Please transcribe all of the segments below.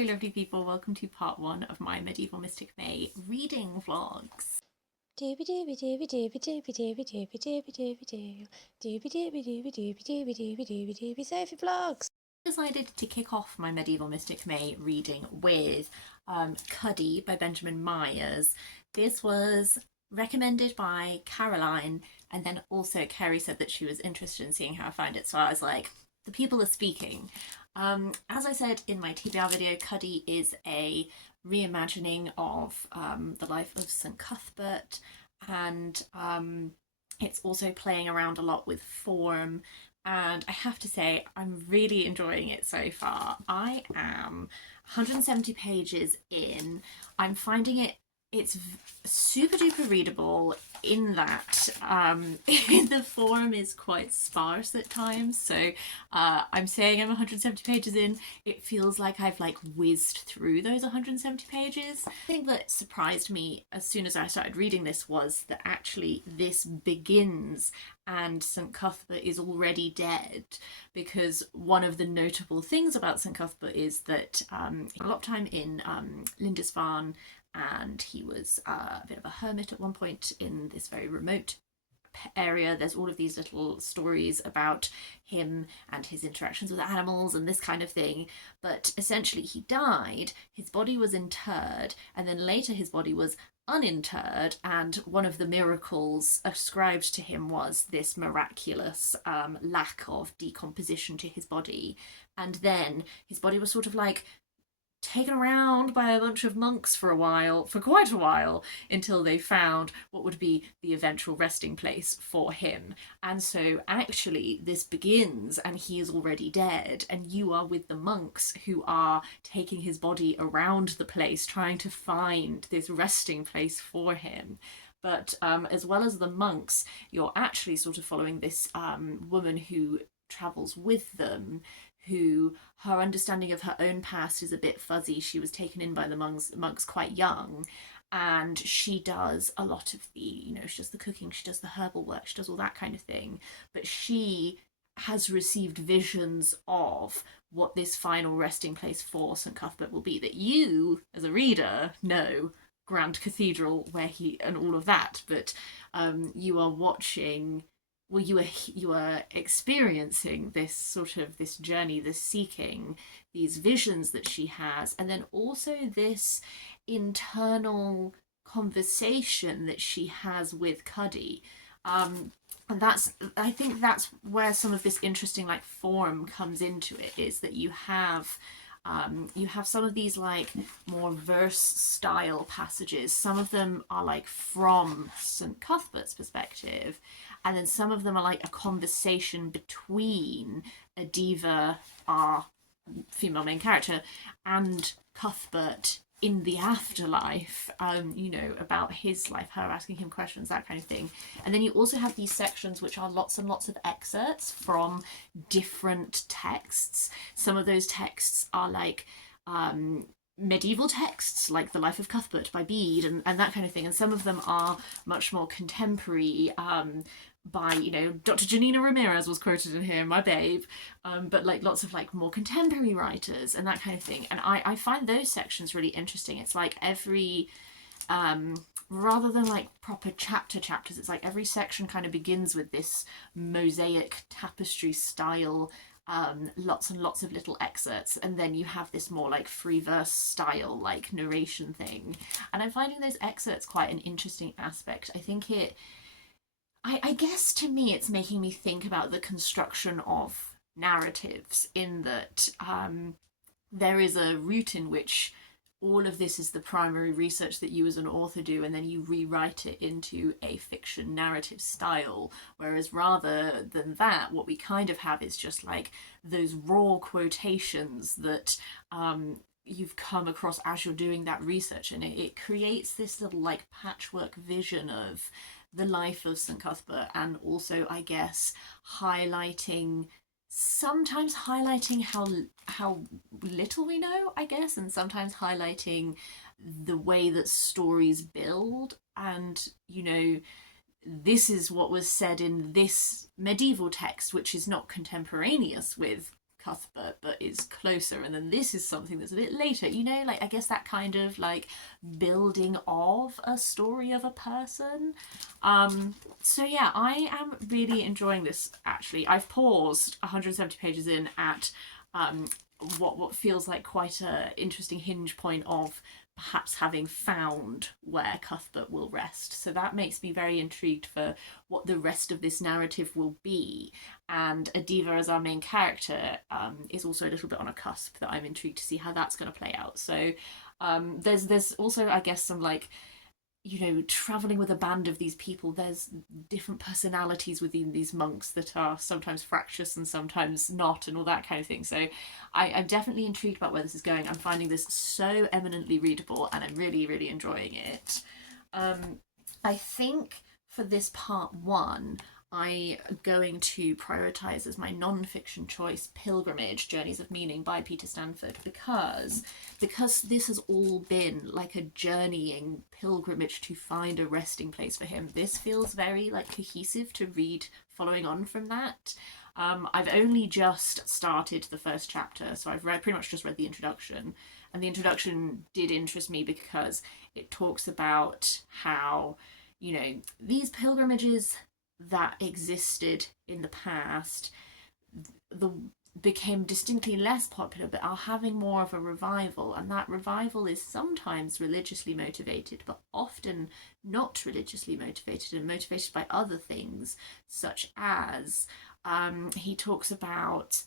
Hello lovely people, welcome to part one of my Medieval Mystic May reading vlogs. Dooby dooby dooby dooby dooby dooby dooby dooby dooby doo. Dooby dooby dooby dooby dooby dooby dooby dooby Sophie Vlogs. Decided to kick off my Medieval Mystic May reading with Cuddy by Benjamin Myers. This was recommended by Caroline, and then also Kerry said that she was interested in seeing how I find it, so I was like, the people are speaking. As I said in my TBR video, Cuddy is a reimagining of the life of St Cuthbert, and it's also playing around a lot with form, and I have to say I'm really enjoying it so far. I am 170 pages in. I'm finding it's super duper readable in that the form is quite sparse at times, so I'm saying I'm 170 pages in, it feels like I've like whizzed through those 170 pages. The thing that surprised me as soon as I started reading this was that actually this begins and St Cuthbert is already dead, because one of the notable things about St Cuthbert is that a lot of time in Lindisfarne, and he was a bit of a hermit at one point in this very remote area. There's all of these little stories about him and his interactions with animals and this kind of thing, but essentially he died, his body was interred, and then later his body was uninterred, and one of the miracles ascribed to him was this miraculous lack of decomposition to his body. And then his body was sort of like taken around by a bunch of monks for quite a while, until they found what would be the eventual resting place for him. And so actually this begins and he is already dead, and you are with the monks who are taking his body around the place, trying to find this resting place for him. But as well as the monks, you're actually sort of following this woman who travels with them, who her understanding of her own past is a bit fuzzy. She was taken in by the monks quite young, and she does a lot of the, she does the cooking, she does the herbal work, she does all that kind of thing, but she has received visions of what this final resting place for St Cuthbert will be, that you as a reader know, grand cathedral where he and all of that, but you are watching, well, you are experiencing this sort of this journey, this seeking, these visions that she has, and then also this internal conversation that she has with Cuddy. And I think that's where some of this interesting like form comes into it, is that you have some of these like more verse style passages. Some of them are like from St Cuthbert's perspective, and then some of them are like a conversation between a diva, our female main character, and Cuthbert in the afterlife, about his life, her asking him questions, that kind of thing. And then you also have these sections which are lots and lots of excerpts from different texts. Some of those texts are like medieval texts, like The Life of Cuthbert by Bede, and that kind of thing. And some of them are much more contemporary, by, Dr. Janina Ramirez was quoted in here, my babe, but like lots of like more contemporary writers and that kind of thing. And I find those sections really interesting. It's like every, rather than like proper chapters, it's like every section kind of begins with this mosaic tapestry style, lots and lots of little excerpts, and then you have this more like free verse style like narration thing. And I'm finding those excerpts quite an interesting aspect. I guess to me it's making me think about the construction of narratives, in that there is a route in which all of this is the primary research that you as an author do, and then you rewrite it into a fiction narrative style. Whereas rather than that, what we kind of have is just like those raw quotations that you've come across as you're doing that research, and it creates this little like patchwork vision of the life of St Cuthbert, and also, I guess, sometimes highlighting how little we know, I guess, and sometimes highlighting the way that stories build. And this is what was said in this medieval text, which is not contemporaneous with Cuthbert but is closer, and then this is something that's a bit later, you know, like I guess that kind of like building of a story of a person. So yeah, I am really enjoying this. Actually, I've paused 170 pages in at what feels like quite a interesting hinge point of perhaps having found where Cuthbert will rest. So that makes me very intrigued for what the rest of this narrative will be. And Avila as our main character is also a little bit on a cusp that I'm intrigued to see how that's going to play out. So there's also, I guess, some like, you know, traveling with a band of these people, there's different personalities within these monks that are sometimes fractious and sometimes not, and all that kind of thing. So I'm definitely intrigued about where this is going. I'm finding this so eminently readable, and I'm really, really enjoying it. I think for this part one, I am going to prioritise as my non-fiction choice Pilgrimage, Journeys of Meaning by Peter Stanford, because this has all been like a journeying pilgrimage to find a resting place for him. This feels very like cohesive to read following on from that. I've only just started the first chapter, so I've pretty much just read the introduction, and the introduction did interest me because it talks about how, you know, these pilgrimages that existed in the past became distinctly less popular but are having more of a revival, and that revival is sometimes religiously motivated but often not religiously motivated and motivated by other things, such as he talks about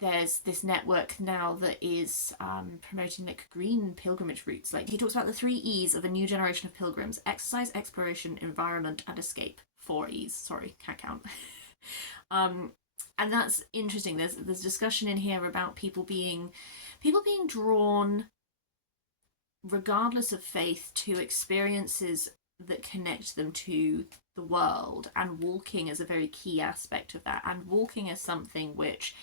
there's this network now that is promoting like green pilgrimage routes. Like he talks about the 3 E's of a new generation of pilgrims: exercise, exploration, environment, and escape. 4 E's, sorry, can't count. And that's interesting. There's discussion in here about people being drawn, regardless of faith, to experiences that connect them to the world, and walking as a very key aspect of that, and walking as something which,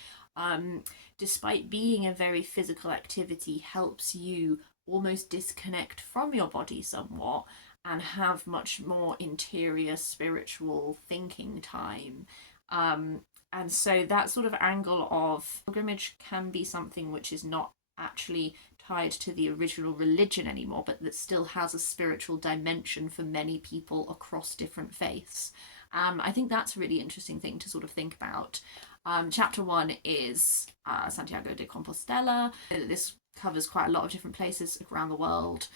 despite being a very physical activity, helps you almost disconnect from your body somewhat and have much more interior spiritual thinking time. And so that sort of angle of pilgrimage can be something which is not actually tied to the original religion anymore, but that still has a spiritual dimension for many people across different faiths. I think that's a really interesting thing to sort of think about. Chapter 1 is Santiago de Compostela. This covers quite a lot of different places around the world.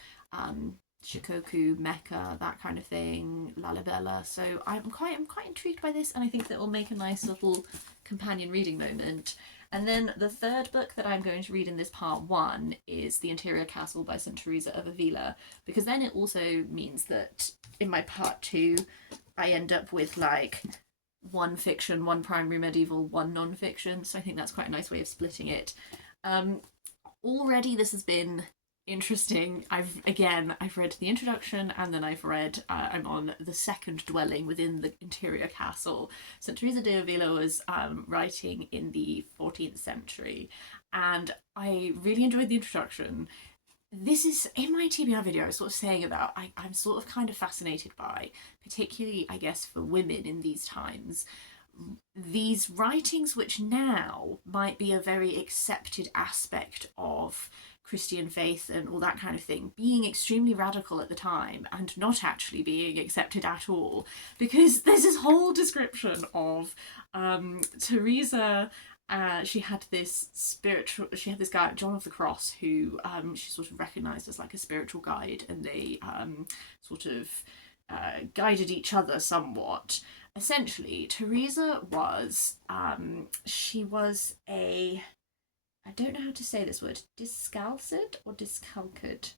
Shikoku, Mecca, that kind of thing, Lalibela. So I'm quite intrigued by this, and I think that will make a nice little companion reading moment. And then the third book that I'm going to read in this part one is The Interior Castle by St. Teresa of Avila, because then it also means that in my part two, I end up with like one fiction, one primary medieval, one non-fiction. So I think that's quite a nice way of splitting it. Already this has been interesting. I've read the introduction, and then I've read I'm on the second dwelling within the interior castle. St. Teresa de Avila was writing in the 14th century, and I really enjoyed the introduction. This is in my TBR video I was sort of saying about I'm sort of kind of fascinated by, particularly I guess for women in these times, these writings which now might be a very accepted aspect of Christian faith and all that kind of thing, being extremely radical at the time and not actually being accepted at all. Because there's this whole description of Teresa. She had this guy, John of the Cross, who she sort of recognised as like a spiritual guide, and they sort of guided each other somewhat. Essentially, Teresa was she was a, I don't know how to say this word, discalcid or discalced,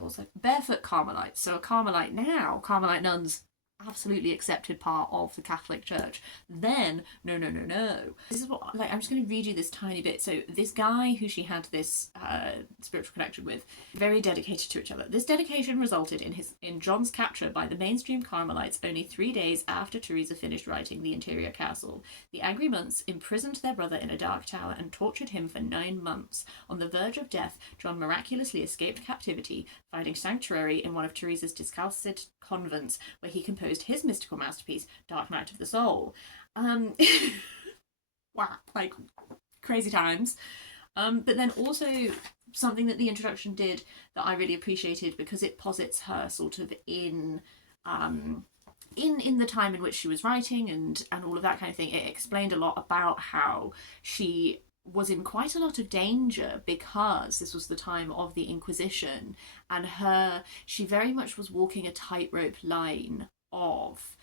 also barefoot Carmelite. So a Carmelite now, Carmelite nuns, absolutely accepted part of the Catholic Church. Then, no. This is what, like, I'm just going to read you this tiny bit. So this guy who she had this spiritual connection with, very dedicated to each other. This dedication resulted in John's capture by the mainstream Carmelites only 3 days after Teresa finished writing The Interior Castle. The angry monks imprisoned their brother in a dark tower and tortured him for 9 months. On the verge of death, John miraculously escaped captivity, finding sanctuary in one of Teresa's discalced convents, where he composed his mystical masterpiece, Dark Night of the Soul. Wow, like, crazy times. But then also something that the introduction did that I really appreciated, because it posits her sort of in the time in which she was writing and all of that kind of thing. It explained a lot about how she was in quite a lot of danger because this was the time of the Inquisition, and she very much was walking a tightrope line of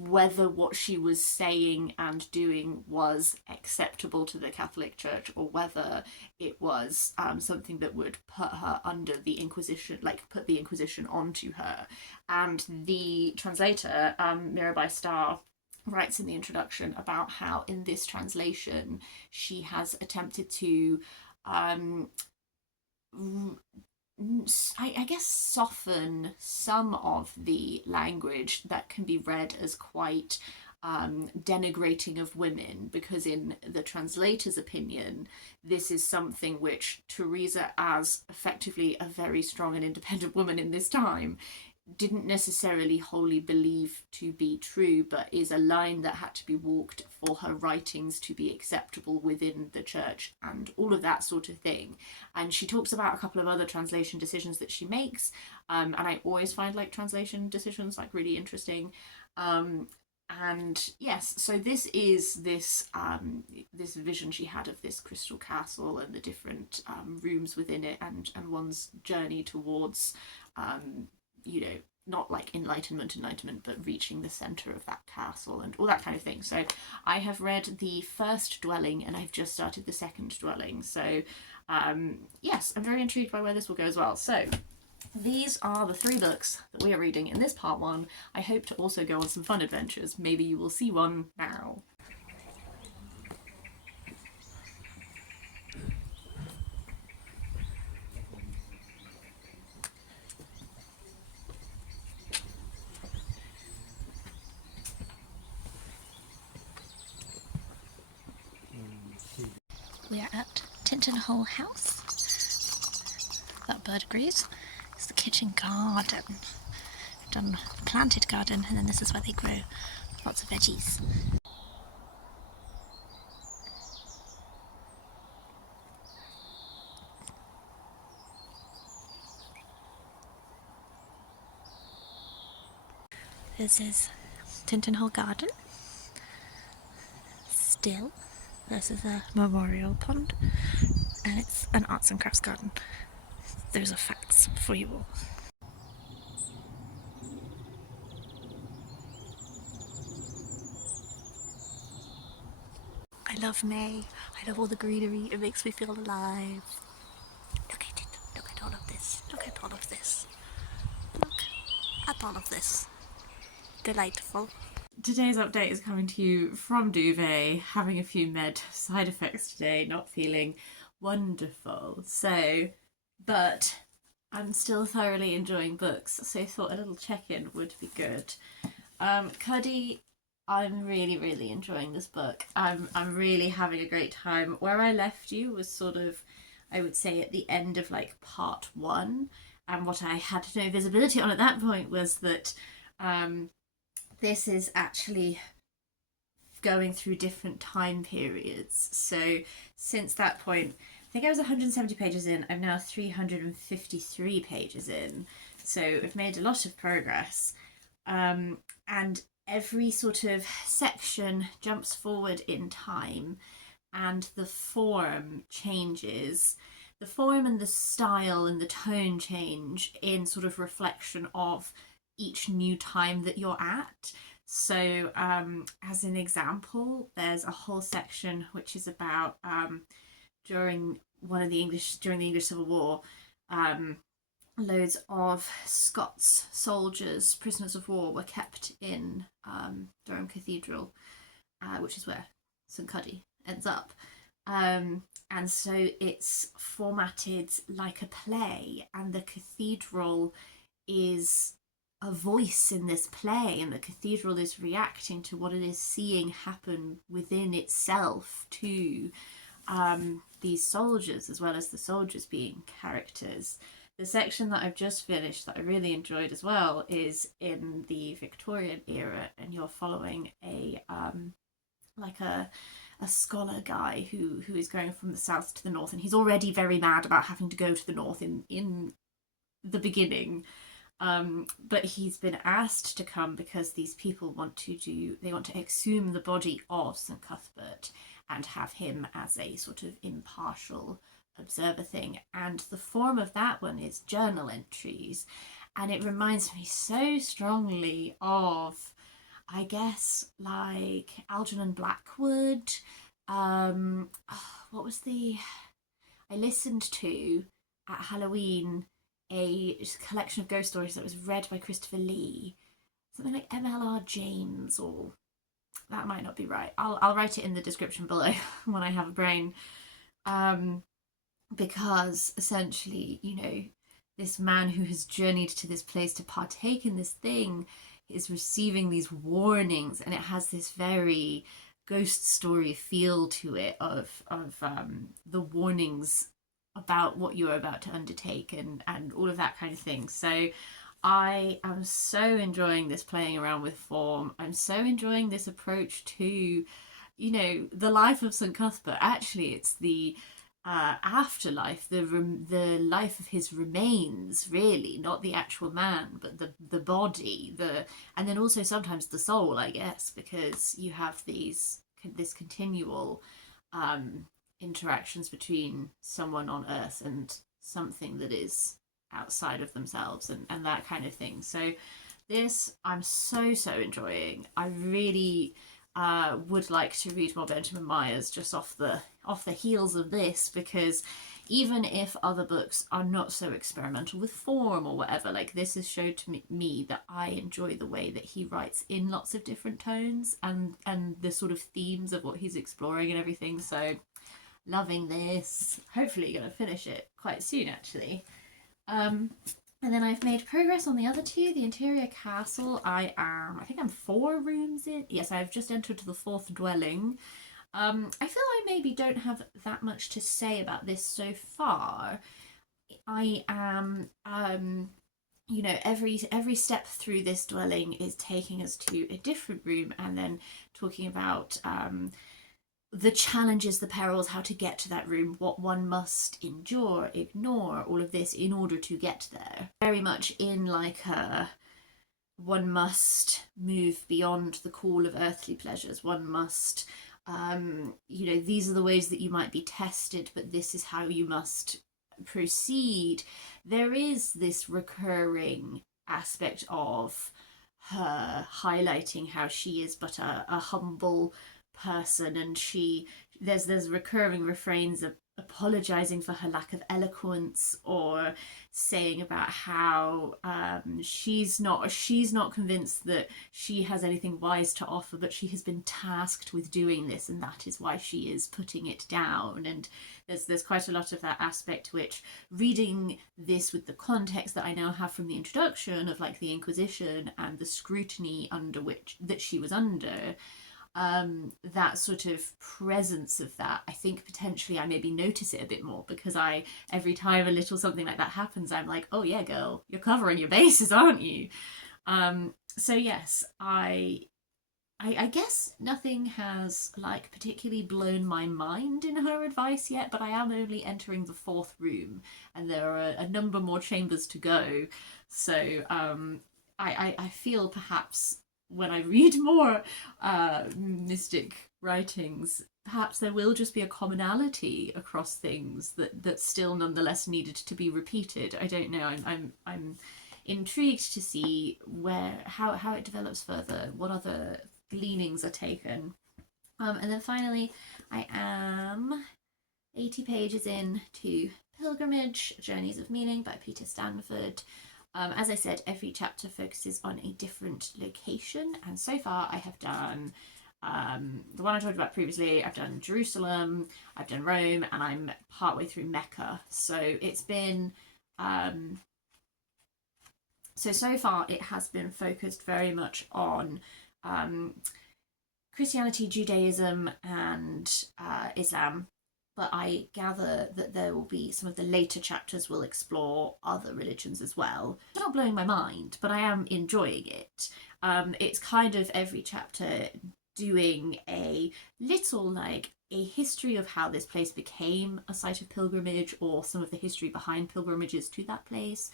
whether what she was saying and doing was acceptable to the Catholic Church, or whether it was something that would put her under the Inquisition, like put the Inquisition onto her. And the translator, Mirabai Starr, writes in the introduction about how in this translation she has attempted to I guess soften some of the language that can be read as quite denigrating of women, because in the translator's opinion, this is something which Teresa, as effectively a very strong and independent woman in this time, didn't necessarily wholly believe to be true, but is a line that had to be walked for her writings to be acceptable within the church and all of that sort of thing. And she talks about a couple of other translation decisions that she makes, and I always find like translation decisions like really interesting. And yes, so this is this vision she had of this crystal castle and the different rooms within it, and one's journey towards not like enlightenment, but reaching the center of that castle and all that kind of thing. So I have read the first dwelling and I've just started the second dwelling. So yes, I'm very intrigued by where this will go as well. So these are the 3 books that we are reading in this part 1. I hope to also go on some fun adventures. Maybe you will see one now. We are at Tinton Hole House. That bird agrees. It's the kitchen garden. We've done the planted garden, and then this is where they grow lots of veggies. This is Tinton Hole Garden. Still. This is a memorial pond, and it's an arts and crafts garden. Those are facts for you all. I love May. I love all the greenery. It makes me feel alive. Look at it. Look at all of this. Look at all of this. Look at all of this. Delightful. Today's update is coming to you from Duvet, having a few med side effects today, not feeling wonderful. But I'm still thoroughly enjoying books, so I thought a little check-in would be good. Cuddy, I'm really, really enjoying this book. I'm really having a great time. Where I left you was sort of, I would say, at the end of like part 1, and what I had no visibility on at that point was that this is actually going through different time periods. So since that point, I think I was 170 pages in, I'm now 353 pages in. So I've made a lot of progress. And every sort of section jumps forward in time and the form changes. The form and the style and the tone change in sort of reflection of each new time that you're at. So as an example, there's a whole section which is about during the English Civil War, loads of Scots soldiers, prisoners of war, were kept in Durham Cathedral, which is where St Cuddy ends up. And so it's formatted like a play, and the cathedral is a voice in this play, and the cathedral is reacting to what it is seeing happen within itself to these soldiers, as well as the soldiers being characters. The section that I've just finished that I really enjoyed as well is in the Victorian era, and you're following a a scholar guy who is going from the south to the north, and he's already very mad about having to go to the north in the beginning. But he's been asked to come because these people want to exhume the body of St. Cuthbert and have him as a sort of impartial observer thing. And the form of that one is journal entries. And it reminds me so strongly of, I guess, like Algernon Blackwood. What was I listened to at Halloween a collection of ghost stories that was read by Christopher Lee. Something like M.L.R. James, or that might not be right. I'll write it in the description below when I have a brain. Because essentially, this man who has journeyed to this place to partake in this thing is receiving these warnings, and it has this very ghost story feel to it of the warnings about what you're about to undertake and all of that kind of thing. So I am so enjoying this playing around with form. I'm so enjoying this approach to, the life of St. Cuthbert. Actually, it's the afterlife, the life of his remains, really, not the actual man, but the body, and then also sometimes the soul, I guess, because you have this continual interactions between someone on Earth and something that is outside of themselves, and that kind of thing. So this I'm so enjoying. I really would like to read more Benjamin Myers just off the heels of this, because even if other books are not so experimental with form or whatever, like this has showed to me that I enjoy the way that he writes in lots of different tones and the sort of themes of what he's exploring and everything. So loving this. Hopefully gonna finish it quite soon, actually. And then I've made progress on the other two. The interior castle, I think I'm 4 rooms in. Yes, I've just entered the 4th dwelling. I feel I maybe don't have that much to say about this so far. I am, every step through this dwelling is taking us to a different room and then talking about the challenges, the perils, how to get to that room, what one must endure, ignore, all of this in order to get there. Very much in like one must move beyond the call of earthly pleasures. One must, these are the ways that you might be tested, but this is how you must proceed. There is this recurring aspect of her highlighting how she is but a humble person, and there's recurring refrains of apologizing for her lack of eloquence, or saying about how she's not convinced that she has anything wise to offer, but she has been tasked with doing this, and that is why she is putting it down. And there's quite a lot of that aspect, which, reading this with the context that I now have from the introduction of like the Inquisition and the scrutiny that she was under, that sort of presence of that, I think potentially I maybe notice it a bit more, because every time a little something like that happens, I'm like, oh yeah, girl, you're covering your bases, aren't you? So yes, I guess nothing has like particularly blown my mind in her advice yet, but I am only entering the 4th room and there are a number more chambers to go. So I feel perhaps when I read more mystic writings, perhaps there will just be a commonality across things that still nonetheless needed to be repeated. I don't know. I'm intrigued to see how it develops further, what other gleanings are taken. And then finally, I am 80 pages in to Pilgrimage, Journeys of Meaning by Peter Stanford. As I said, every chapter focuses on a different location, and so far I have done the one I told you about previously. I've done Jerusalem, I've done Rome, and I'm partway through Mecca. So it's been so far it has been focused very much on Christianity, Judaism, and Islam. But I gather that there will be some of the later chapters will explore other religions as well. It's not blowing my mind, but I am enjoying it. It's kind of every chapter doing a little like a history of how this place became a site of pilgrimage, or some of the history behind pilgrimages to that place.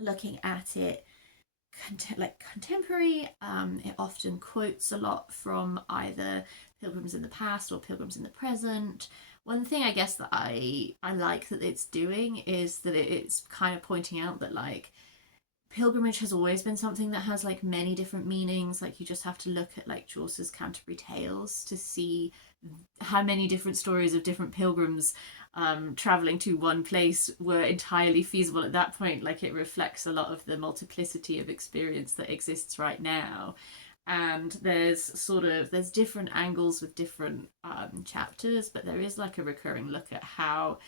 Looking at it like contemporary, it often quotes a lot from either pilgrims in the past or pilgrims in the present. One thing I guess that I like that it's doing is that it's kind of pointing out that like pilgrimage has always been something that has like many different meanings. Like you just have to look at like Chaucer's Canterbury Tales to see how many different stories of different pilgrims traveling to one place were entirely feasible at that point. Like it reflects a lot of the multiplicity of experience that exists right now. And there's different angles with different chapters, but there is like a recurring look at how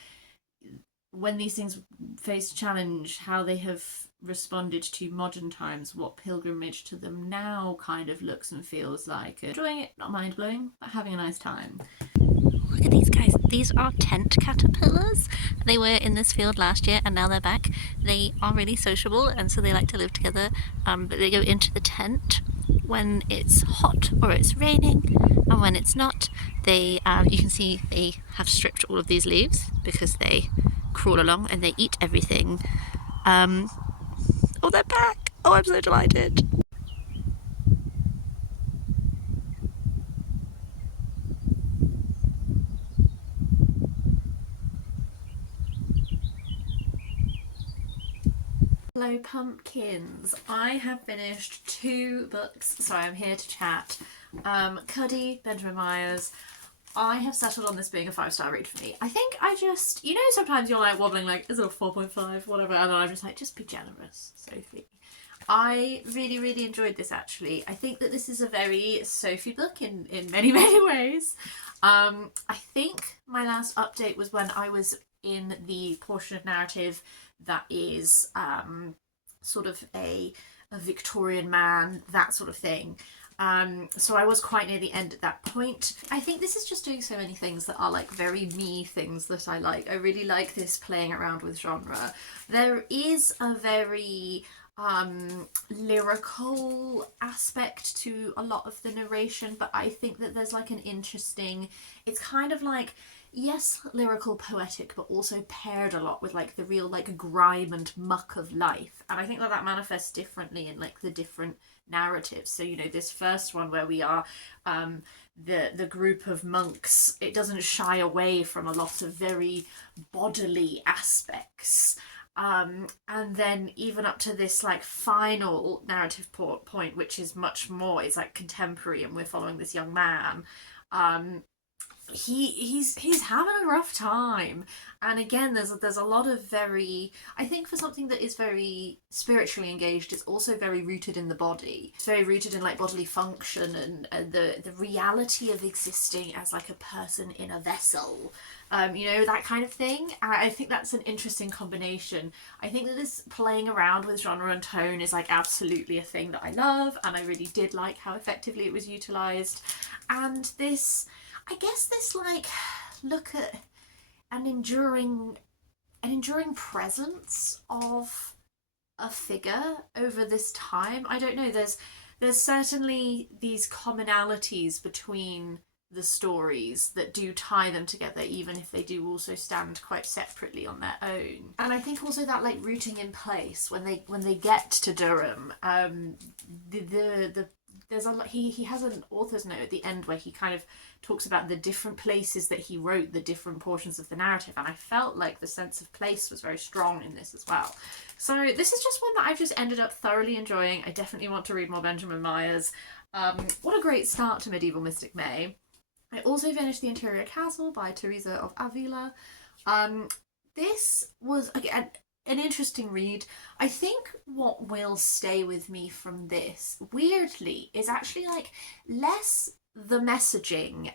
when these things face challenge, how they have responded to modern times, what pilgrimage to them now kind of looks and feels like. Enjoying it, not mind blowing, but having a nice time. Look at these guys. These are tent caterpillars. They were in this field last year and now they're back. They are really sociable and so they like to live together. But they go into the tent when it's hot or it's raining, and when it's not, they you can see they have stripped all of these leaves because they crawl along and they eat everything. Oh, they're back! Oh, I'm so delighted. Hello pumpkins. I have finished 2 books, so I'm here to chat. Cuddy, Benjamin Myers. I have settled on this being a 5-star read for me. I think I just, sometimes you're like wobbling like, is it a 4.5, whatever, and then I'm just like, just be generous, Sophie. I really, really enjoyed this actually. I think that this is a very Sophie book in many, many ways. I think my last update was when I was in the portion of narrative that is sort of a Victorian man, that sort of thing. So I was quite near the end at that point. I think this is just doing so many things that are like very me things that I like. I really like this playing around with genre. There is a very lyrical aspect to a lot of the narration, but I think that there's like an interesting, it's kind of like, yes, lyrical, poetic, but also paired a lot with like the real like grime and muck of life. And I think that manifests differently in like the different narratives. So this first one where we are the group of monks, it doesn't shy away from a lot of very bodily aspects. And then even up to this like final narrative point, which is much more, it's like contemporary, and we're following this young man. He's having a rough time, and again there's a lot of very, I think for something that is very spiritually engaged, it's also very rooted in the body. It's very rooted in like bodily function and the reality of existing as like a person in a vessel, that kind of thing. And I think that's an interesting combination. I think that this playing around with genre and tone is like absolutely a thing that I love, and I really did like how effectively it was utilized. And this, I guess this like look at an enduring presence of a figure over this time. I don't know, there's certainly these commonalities between the stories that do tie them together, even if they do also stand quite separately on their own. And I think also that like rooting in place when they get to Durham, there's a lot, he has an author's note at the end where he kind of talks about the different places that he wrote the different portions of the narrative, and I felt like the sense of place was very strong in this as well. So this is just one that I've just ended up thoroughly enjoying. I definitely want to read more Benjamin Myers. What a great start to Medieval Mystic May. I also finished The Interior Castle by Teresa of Avila. This was, again, an interesting read. I think what will stay with me from this, weirdly, is actually like less the messaging.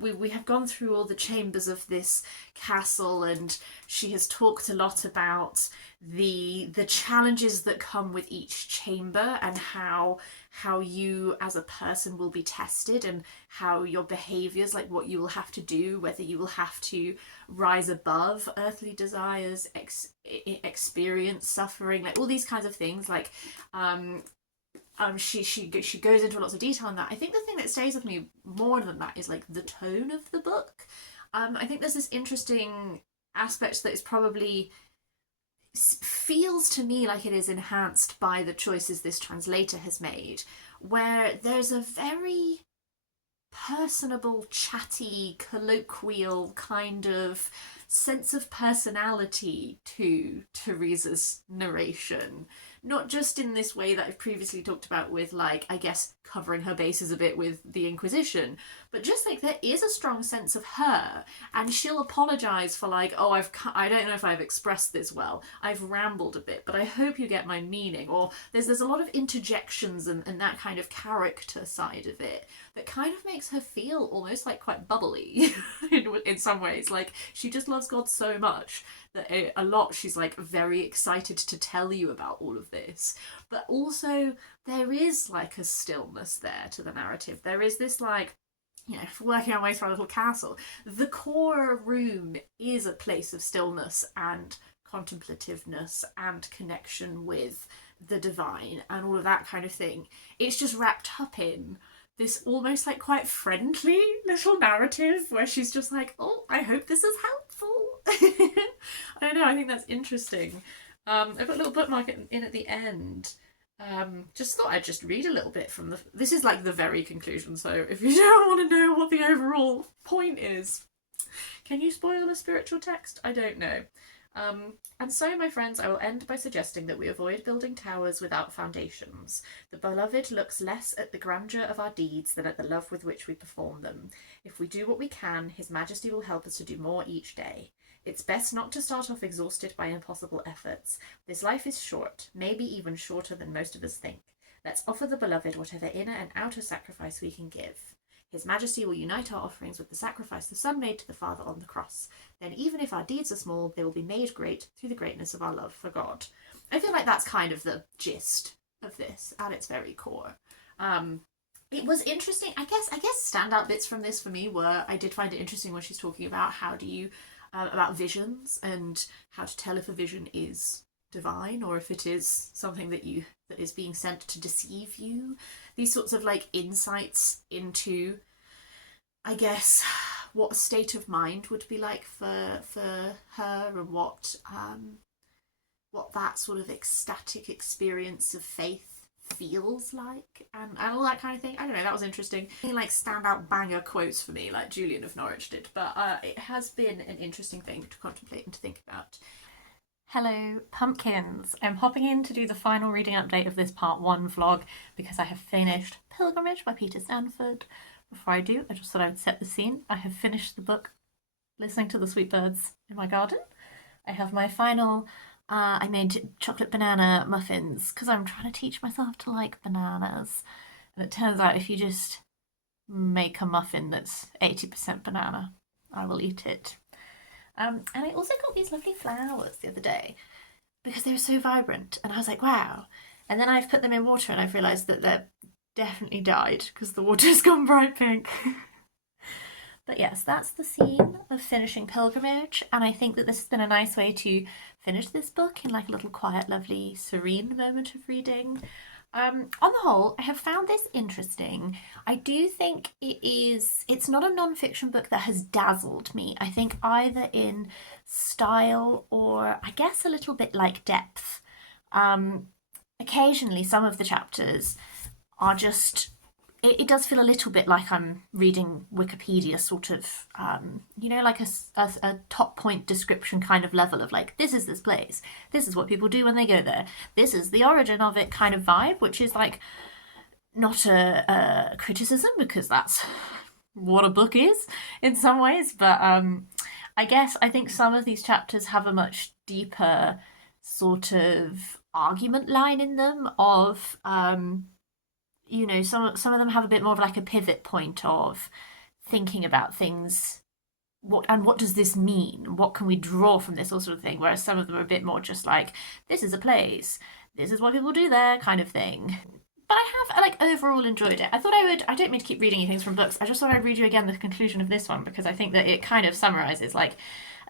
We have gone through all the chambers of this castle, and she has talked a lot about the challenges that come with each chamber, and how you as a person will be tested, and how your behaviors, like what you will have to do, whether you will have to rise above earthly desires, experience suffering, like all these kinds of things, like She goes into lots of detail on that. I think the thing that stays with me more than that is like the tone of the book. I think there's this interesting aspect that is probably feels to me like it is enhanced by the choices this translator has made, where there's a very personable, chatty, colloquial kind of sense of personality to Teresa's narration. Not just in this way that I've previously talked about with, like, I guess covering her bases a bit with the Inquisition, but just like there is a strong sense of her, and she'll apologise for like, oh, I don't know if I've expressed this well, I've rambled a bit, but I hope you get my meaning. Or there's a lot of interjections and that kind of character side of it that kind of makes her feel almost like quite bubbly in some ways. Like, she just loves God so much that a lot she's like very excited to tell you about all of this, but also there is like a stillness there to the narrative. There is this, like, you know, working our way through our little castle, the core room is a place of stillness and contemplativeness and connection with the divine and all of that kind of thing. It's just wrapped up in this almost like quite friendly little narrative where she's just like, oh, I hope this is helpful. I don't know, I think that's interesting. I've got a little bookmark in at the end. Just thought I'd just read a little bit from this is like the very conclusion, so if you don't want to know what the overall point is, can you spoil a spiritual text? I don't know. And so, my friends, I will end by suggesting that we avoid building towers without foundations. The beloved looks less at the grandeur of our deeds than at the love with which we perform them. If we do what we can, His Majesty will help us to do more each day. It's best not to start off exhausted by impossible efforts. This life is short, maybe even shorter than most of us think. Let's offer the beloved whatever inner and outer sacrifice we can give. His Majesty will unite our offerings with the sacrifice the Son made to the Father on the cross. Then, even if our deeds are small, they will be made great through the greatness of our love for God. I feel like that's kind of the gist of this at its very core. It was interesting. I guess standout bits from this for me were, I did find it interesting when she's talking about how do you about visions and how to tell if a vision is divine or if it is something that is being sent to deceive you. These sorts of like insights into, I guess, what a state of mind would be like for her, and what that sort of ecstatic experience of faith feels like, and all that kind of thing. I don't know, that was interesting. Like standout banger quotes for me, like Julian of Norwich did, but it has been an interesting thing to contemplate and to think about. Hello, pumpkins. I'm hopping in to do the final reading update of this part 1 vlog because I have finished Pilgrimage by Peter Stanford. Before I do, I just thought I would set the scene. I have finished the book listening to the sweet birds in my garden. I have my final, I made chocolate banana muffins because I'm trying to teach myself to like bananas. And it turns out if you just make a muffin that's 80% banana, I will eat it. And I also got these lovely flowers the other day because they were so vibrant, and I was like, wow. And then I've put them in water and I've realised that they're definitely died because the water's gone bright pink. But yes, that's the scene of finishing Pilgrimage, and I think that this has been a nice way to finish this book in like a little quiet, lovely, serene moment of reading. On the whole, I have found this interesting. I do think it's not a non-fiction book that has dazzled me. I think either in style or I guess a little bit like depth. Occasionally some of the chapters are just, it does feel a little bit like I'm reading Wikipedia sort of, like a top point description kind of level of like, this is this place, this is what people do when they go there, this is the origin of it kind of vibe, which is like not a criticism because that's what a book is in some ways, but I think some of these chapters have a much deeper sort of argument line in them of some of them have a bit more of like a pivot point of thinking about things, what does this mean? What can we draw from this, all sort of thing? Whereas some of them are a bit more just like, this is a place, this is what people do there, kind of thing. But I have like overall enjoyed it. I don't mean to keep reading you things from books. I just thought I'd read you again the conclusion of this one because I think that it kind of summarises like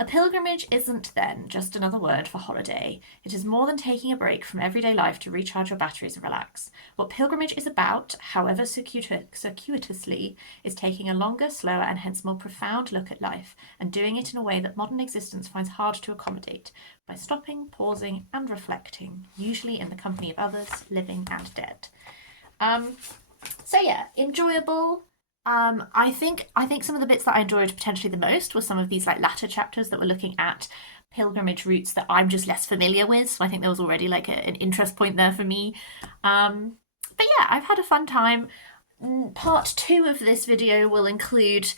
A pilgrimage isn't then just another word for holiday. It is more than taking a break from everyday life to recharge your batteries and relax. What pilgrimage is about, however circuitously, is taking a longer, slower, and hence more profound look at life, and doing it in a way that modern existence finds hard to accommodate, by stopping, pausing, and reflecting, usually in the company of others, living and dead. So yeah, enjoyable. I think some of the bits that I enjoyed potentially the most were some of these like latter chapters that were looking at pilgrimage routes that I'm just less familiar with. So I think there was already like an interest point there for me. But yeah, I've had a fun time. Part 2 of this video will include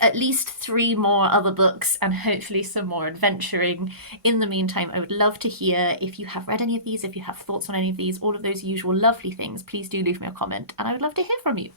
at least 3 more other books and hopefully some more adventuring. In the meantime, I would love to hear if you have read any of these, if you have thoughts on any of these, all of those usual lovely things. Please do leave me a comment and I would love to hear from you.